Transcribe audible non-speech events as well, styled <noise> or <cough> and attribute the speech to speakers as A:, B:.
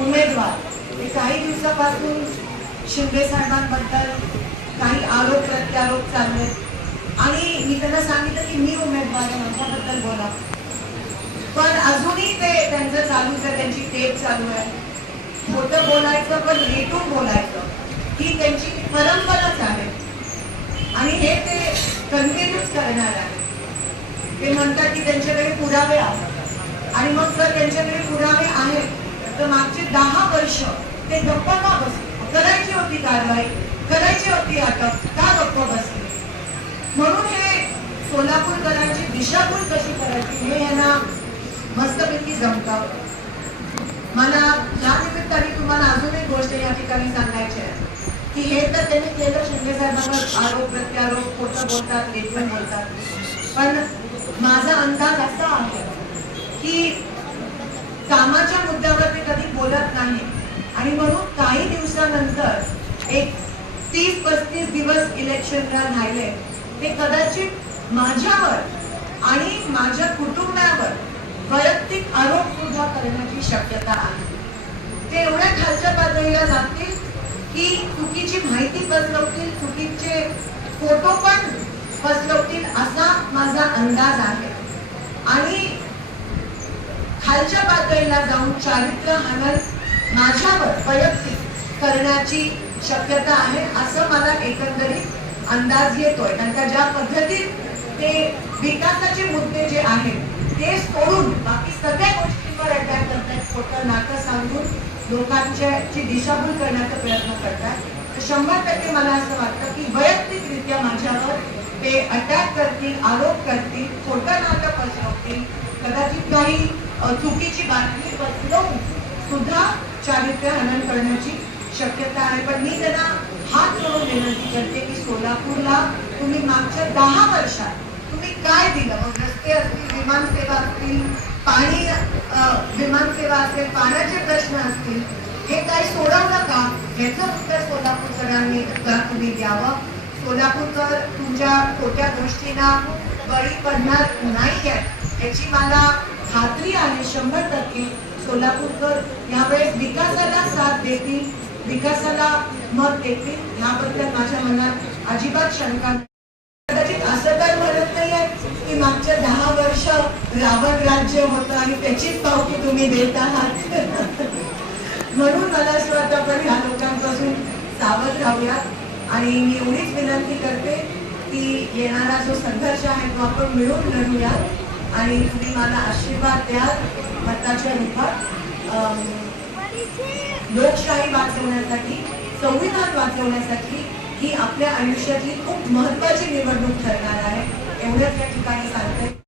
A: उमेदवार. हे काही दिवसापासून शिंदे साहेबांबद्दल काही आरोप प्रत्यारोप चालले आणि मी त्यांना सांगितलं की मी उमेदवार आहे माझ्याबद्दल बोला. पण अजूनही ते त्यांचं चालूच आहे त्यांची टेप चालू आहे. खोटं बोलायचं पण रेटून बोलायचं. ही त्यांची परंपराच आहे. आणि हे ते कंटिन्यूच करणार आहे. ते म्हणतात की त्यांच्याकडे पुरावे आहेत. आणि मग जर त्यांच्याकडे पुरावे आहेत वर्ष ते गप्प का बसले करायची होती कारवाई करायची होती अटक का गप्प बसले? म्हणून हे सोलापूरकरांची दिशाभूल कशी करायची हे यांना मस्तपैकी जमतं. मला या निमित्ताने तुम्हाला अजून एक गोष्ट या ठिकाणी सांगायची आहे की हे तर त्यांनी केलं शिंदे साहेबांवर आरोप प्रत्यारोप खोटं बोलतात लेखन बोलतात. पण माझा अंदाज असा आहे की कामाच्या मुद्द्यावर ते कधी बोलत नाही. आणि म्हणून काही दिवसानंतर एक तीस पस्तीस दिवस इलेक्शनला राहिले. ते कदाचित माझ्यावर आणि माझ्या कुटुंबावर वैयक्तिक आरोप सुद्धा करण्याची शक्यता आहे. ते एवढ्या खालच्या पातळीला जातील की चुकीची माहिती पसरवतील चुकीचे फोटो पण पसरवतील असा माझा अंदाज आहे. आणि खालच्या पातळीला जाऊन चारित्र्य हनन माझ्यावर वैयक्तिक करण्याची शक्यता आहे असं मला एकंदरीत अंदाज येतोय. कारण का ज्या पद्धतीत ते विकासाचे मुद्दे जे आहेत ते सोडून बाकी सगळ्या गोष्टींवर अटॅक करतात खोटं नाटक सांगून लोकांच्या ची दिशाभूल करण्याचा प्रयत्न करतात तर शंभर टक्के मला असं वाटतं की वैयक्तिकरित्या माझ्यावर ते अटॅक करतील आरोप करतील खोटं नाटक पसरवतील कदाचित काही चुकीची बातमी पसरवून सुद्धा चारित्र्य हनन करण्याची शक्यता आहे. पण मी त्यांना हात जोडून विनंती करते की सोलापूरला तुम्ही मागच्या दहा वर्षात तुम्ही काय दिलं? मग रस्ते असतील विमानसेवा असतील पाणी विमानसेवा असेल पाण्याचे प्रश्न असतील हे काय सोडवलं का याचं उत्तर सोलापूरकरांनी तुम्ही द्यावं. सोलापूरकर तुमच्या खोट्या गोष्टींना बळी पडणार नाही आहे याची मला खात्री आहे शंभर टक्के. सोलापूरकर यावेळेस विकासाला साथ देतील विकासाला मत देतील. याबद्दल माझ्या मनात अजिबात शंका कदाचित असं काय म्हणत नाहीये की मागच्या दहा वर्ष रावण राज्य होतं आणि त्याचीच पावती तुम्ही देत आहात. <laughs> म्हणून मला असं वाटतं आपण ह्या लोकांपासून सावध राहूया आणि मी एवढीच विनंती करते की येणारा जो संघर्ष आहे तो आपण मिळून लढूया आणि तुम्ही मला आशीर्वाद द्या भक्ताच्या रूपात. लोकशाही वाचवण्यासाठी संविधान वाचवण्यासाठी ही आपल्या आयुष्यातली खूप महत्वाची निवडणूक ठरणार आहे. एवढंच या ठिकाणी सांगते.